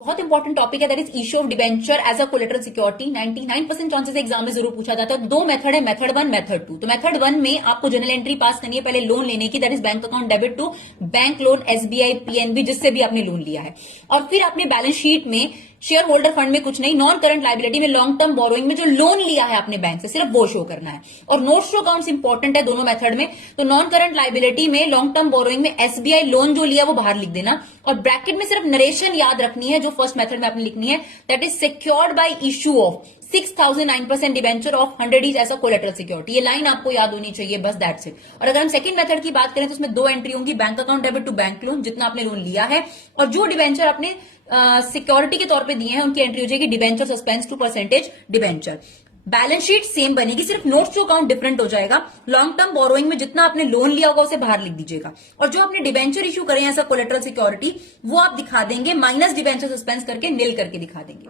बहुत important topic है, that is issue of debenture as a collateral security. 99% chances exam में जरूर पूछा जाता है। दो मेथड है, मेथड 1, मेथड 2। तो मेथड 1 में आपको जनरल एंट्री पास करनी है पहले लोन लेने की, that is bank account debit to bank loan, SBI, PNB, जिससे भी आपने लोन लिया है। और फिर आपने बैलेंस शीट में शेयर होल्डर फंड में कुछ नहीं, नॉन करंट लाइबिलिटी में लॉन्ग टर्म बोरोइंग में जो लोन लिया है अपने बैंक से सिर्फ वो शो करना है। और नोट्स टू अकाउंट्स इंपॉर्टेंट है दोनों मेथड में। तो नॉन करंट लाइबिलिटी में लॉन्ग टर्म बोरोइंग में एसबीआई लोन जो लिया वो बाहर लिख देना, और ब्रैकेट में सिर्फ नरेशन याद रखनी है जो फर्स्ट मेथड में आपने लिखनी है, that is secured by issue of 6009% debenture of 100 is as a collateral security. ये लाइन आपको याद होनी चाहिए, बस दैट्स इट। और अगर हम सेकंड मेथड की बात करें तो उसमें दो एंट्री होंगी, bank account debit to bank loan, जितना आपने लोन लिया है, और जो डिवेंचर आपने सिक्योरिटी के तौर पे दिए हैं उनकी एंट्री हो जाएगी debenture suspense to percentage debenture. Balance sheet same बनेगी, सिर्फ नोट्स टू अकाउंट डिफरेंट हो जाएगा। लॉन्ग टर्म बोरोइंग में जितना आपने लोन लिया होगा उसे बाहर लिख दीजिएगा, और जो आपने डिवेंचर इशू करे ऐसा कोलेटरल सिक्योरिटी वो आप दिखा देंगे माइनस डिवेंचर सस्पेंस करके, नील करके दिखा देंगे।